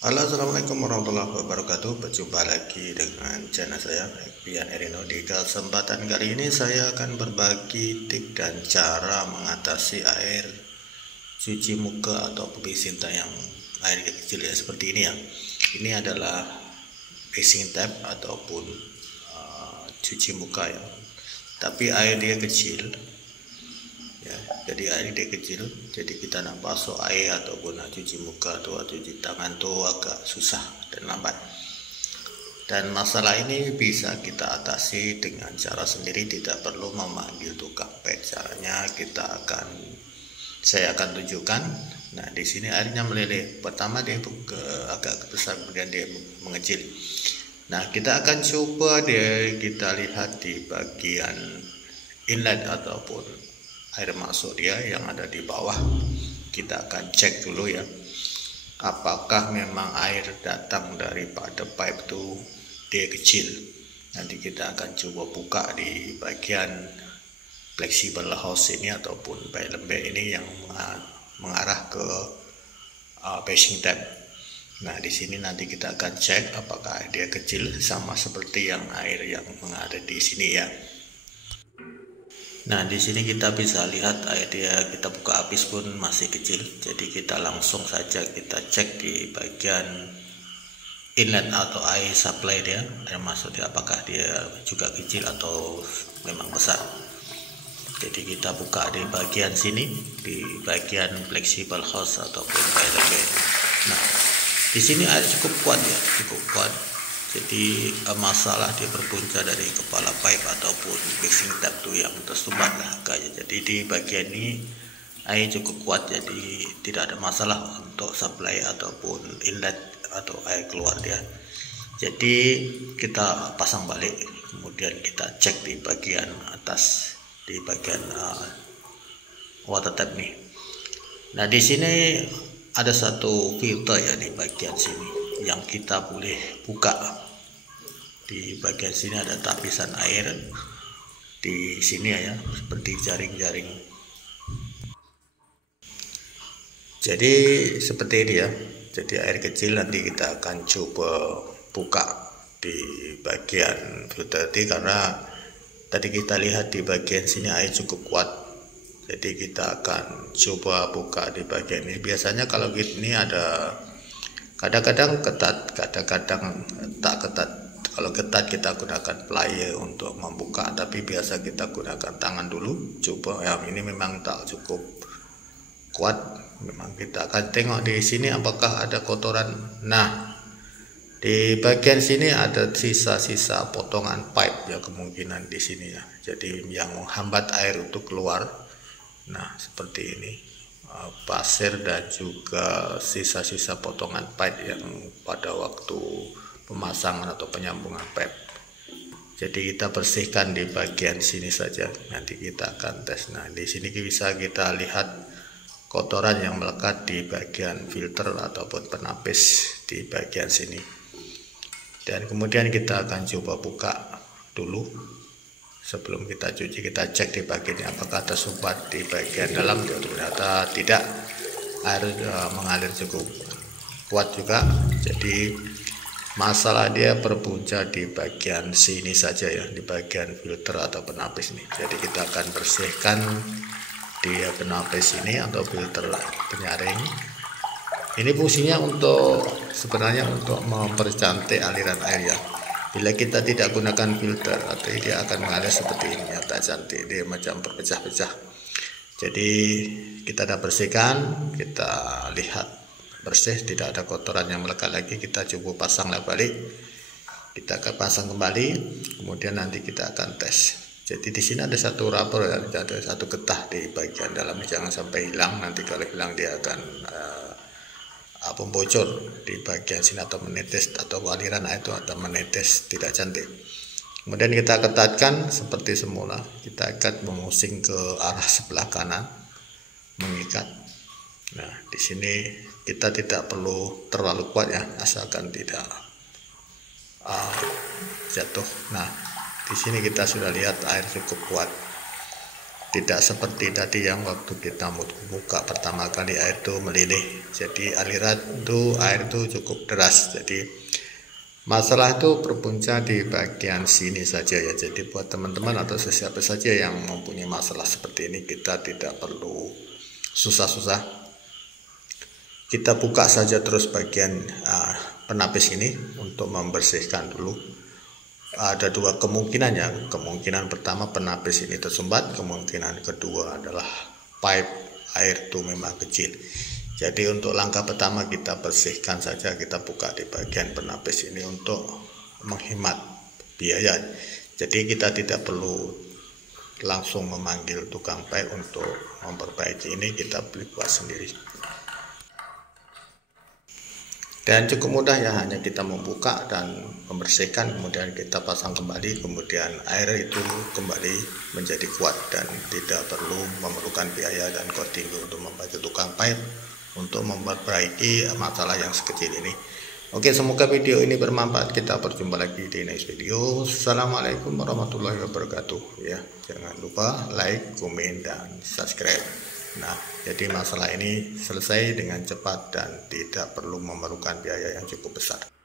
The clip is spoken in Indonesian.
Halo, assalamualaikum warahmatullahi wabarakatuh. Berjumpa lagi dengan channel saya, Pian Erino. Di kesempatan kali ini saya akan berbagi tips dan cara mengatasi air cuci muka atau pembasing yang air kecil ya, seperti ini ya. Ini adalah basing tap ataupun cuci muka ya. Tapi air dia kecil ya, jadi air dia kecil, jadi kita nak basuh air ataupun nak cuci muka atau cuci tangan tuh agak susah dan lambat. Dan masalah ini bisa kita atasi dengan cara sendiri, tidak perlu memanggil tukang pet. Caranya saya akan tunjukkan. Nah, di sini airnya meleleh. Pertama dia agak besar, kemudian dia mengecil. Nah, kita akan coba kita lihat di bagian inlet ataupun air masuk dia yang ada di bawah. Kita akan cek dulu ya, apakah memang air datang daripada pipe itu dia kecil. Nanti kita akan coba buka di bagian flexible hose ini ataupun pipe lembek ini yang mengarah ke basing tap. Nah, di sini nanti kita akan cek apakah dia kecil sama seperti yang air yang ada di sini ya. Nah, di sini kita bisa lihat air dia, kita buka habis pun masih kecil. Jadi kita langsung saja kita cek di bagian inlet atau air supply dia, air masuk dia, apakah dia juga kecil atau memang besar. Jadi kita buka di bagian sini, di bagian flexible hose ataupun pipe. Nah, di sini air cukup kuat ya, cukup kuat. Jadi masalah dia berpunca dari kepala pipe ataupun basing tap tuh yang tersumbat lah kayak. Jadi di bagian ini air cukup kuat, jadi tidak ada masalah untuk supply ataupun inlet atau air keluar dia. Jadi kita pasang balik, kemudian kita cek di bagian atas, di bagian water tap nih. Nah, di sini ada satu filter ya di bagian sini yang kita boleh buka. Di bagian sini ada tapisan air di sini ya, seperti jaring-jaring. Jadi seperti ini ya. Jadi air kecil nanti kita akan coba buka di bagian filter tadi, karena tadi kita lihat di bagian sini air cukup kuat. Jadi kita akan coba buka di bagian ini. Biasanya kalau gini ada kadang-kadang ketat, kadang-kadang tak ketat. Kalau ketat kita gunakan plier untuk membuka, tapi biasa kita gunakan tangan dulu. Coba yang ini memang tak cukup kuat. Memang kita akan tengok di sini apakah ada kotoran. Nah, di bagian sini ada sisa-sisa potongan pipe ya, kemungkinan di sini ya. Jadi yang menghambat air untuk keluar. Nah, seperti ini. Pasir dan juga sisa-sisa potongan pipe yang pada waktu pemasangan atau penyambungan pipe. Jadi kita bersihkan di bagian sini saja. Nanti kita akan tes. Nah, di sini bisa kita lihat kotoran yang melekat di bagian filter ataupun penapis di bagian sini. Dan kemudian kita akan coba buka dulu. Sebelum kita cuci, kita cek di bagian ini apakah tersumbat di bagian dalam. Ternyata tidak, air mengalir cukup kuat juga. Jadi masalah dia berpunca di bagian sini saja ya, di bagian filter atau penapis ini. Jadi kita akan bersihkan di penapis ini atau filter penyaring. Ini fungsinya sebenarnya untuk mempercantik aliran air ya. Bila kita tidak gunakan filter, atau dia akan mengalir seperti ini ya, tak cantik, dia macam berpecah-pecah. Jadi kita dah bersihkan, kita lihat bersih, tidak ada kotoran yang melekat lagi. Kita coba pasang balik, kita akan pasang kembali, kemudian nanti kita akan tes. Jadi di sini ada satu rubber ya, ada satu getah di bagian dalam, jangan sampai hilang. Nanti kalau hilang dia akan bocor di bagian sini atau menetes, atau aliran air itu atau menetes, tidak cantik. Kemudian kita ketatkan seperti semula. Kita akan memusing ke arah sebelah kanan, mengikat. Nah, di sini kita tidak perlu terlalu kuat ya, asalkan tidak jatuh. Nah, di sini kita sudah lihat air cukup kuat. Tidak seperti tadi yang waktu kita buka pertama kali air itu meleleh, jadi aliran itu air itu cukup deras. Jadi masalah itu berpunca di bagian sini saja ya. Jadi buat teman-teman atau siapa saja yang mempunyai masalah seperti ini, kita tidak perlu susah-susah. Kita buka saja terus bagian penapis ini untuk membersihkan dulu. Ada dua kemungkinan ya. Kemungkinan pertama penapis ini tersumbat, kemungkinan kedua adalah pipe air itu memang kecil. Jadi untuk langkah pertama kita bersihkan saja, kita buka di bagian penapis ini untuk menghemat biaya. Jadi kita tidak perlu langsung memanggil tukang pipe untuk memperbaiki ini, kita beli buat sendiri. Dan cukup mudah ya, hanya kita membuka dan membersihkan, kemudian kita pasang kembali, kemudian air itu kembali menjadi kuat dan tidak perlu memerlukan biaya dan cost tinggi untuk membantu tukang pipe untuk memperbaiki masalah yang sekecil ini. Oke, semoga video ini bermanfaat. Kita berjumpa lagi di next video. Assalamualaikum warahmatullahi wabarakatuh ya. Jangan lupa like, komen, dan subscribe. Nah, jadi masalah ini selesai dengan cepat dan tidak perlu memerlukan biaya yang cukup besar.